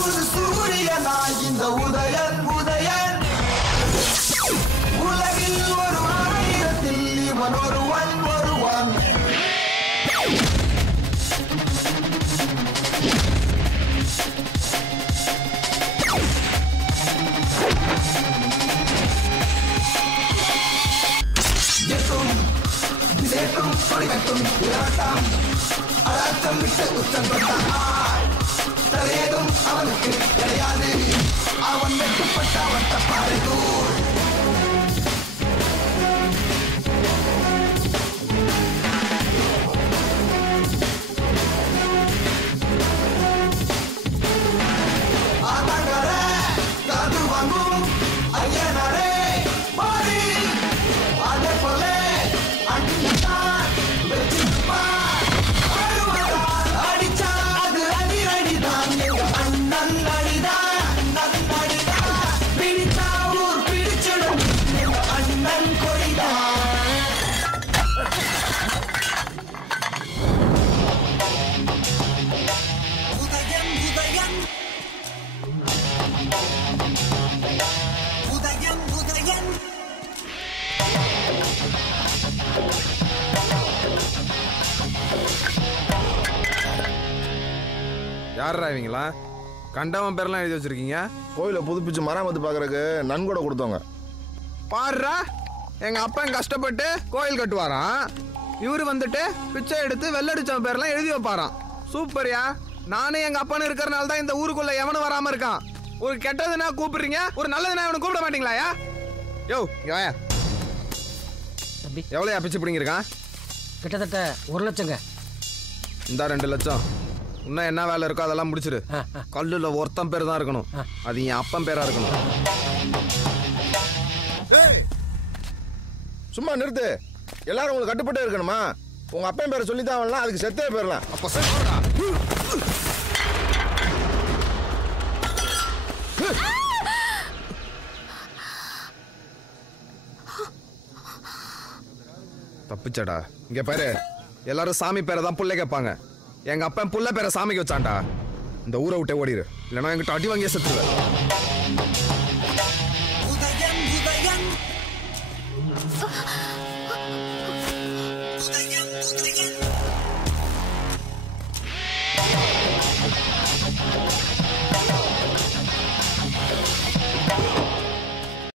புது சூரியனாய் இந்த உதயன் உதயன் உலகில் ஒரு ஆயிரத்தில் இவன் ஒருவன் ஒருவன் சேட்டும் படிக்கட்டும் இராட்டம் அராட்டம் விட்டு உச்சம் கொண்டாய் தரையேதும் அவனுக்கு கிடையாது அவன் வெட்டுப்பட்ட வட்ட பாறைதூள் ஆதாங்கர காது வாங்கும் ஐயனாரே மாறி அதே போல யாரா இவங்களா? கண்டவன் பேரெல்லாம் எழுதி வச்சிருக்கீங்க. கோயிலை புதுப்பிச்சு மராமத்து பார்க்கறதுக்கு நன்கொடை கொடுத்தவங்க. பாருடா, எங்க அப்பன் கஷ்டப்பட்டு கோயில் கட்டுவாராம், இவரு வந்துட்டு பிச்சை எடுத்து வெள்ளடிச்சவன் பேரெல்லாம் எழுதி வைப்பாராம். சூப்பர்யா. நானே எங்க அப்பன்னு இருக்கிறனால தான் இந்த ஊருக்குள்ள எவனும் வராம இருக்கான். ஒரு கெட்டதுனா கூப்பிடுறீங்க, ஒரு நல்லதுனா இவனை கூப்பிட மாட்டீங்களாயா? யோ யோயா, எவ்வளோயா பிச்சை பிடிங்கிருக்கான்? கிட்டத்தட்ட 1 லட்சங்க. இந்த 2 லட்சம். இன்னும் என்ன வேலை இருக்கோ அதெல்லாம் முடிச்சிரு. கல்லுல ஒருத்தன் பேர் தான் இருக்கணும், அது என் அப்பன் பேரா இருக்கணும். சும்மா நிறுத்து. எல்லாரும் உங்களுக்கு கட்டுப்பட்டே இருக்கணுமா? உங்க அப்பன் பேரை சொல்லித்தான் வரலாம், அதுக்கு செத்தே போயிடலாம். அப்ப சரிடா. தப்பிச்சடா. இங்க பாரு, எல்லாரும் சாமி பேரை தான் புள்ளை கேட்பாங்க. எங்க அப்பன் புள்ள பேரை சாமிக்கு வச்சான்டா. இந்த ஊரை விட்டே ஓடிடு, இல்லைன்னா என்கிட்ட அடி வாங்கிய செத்துருவேன்.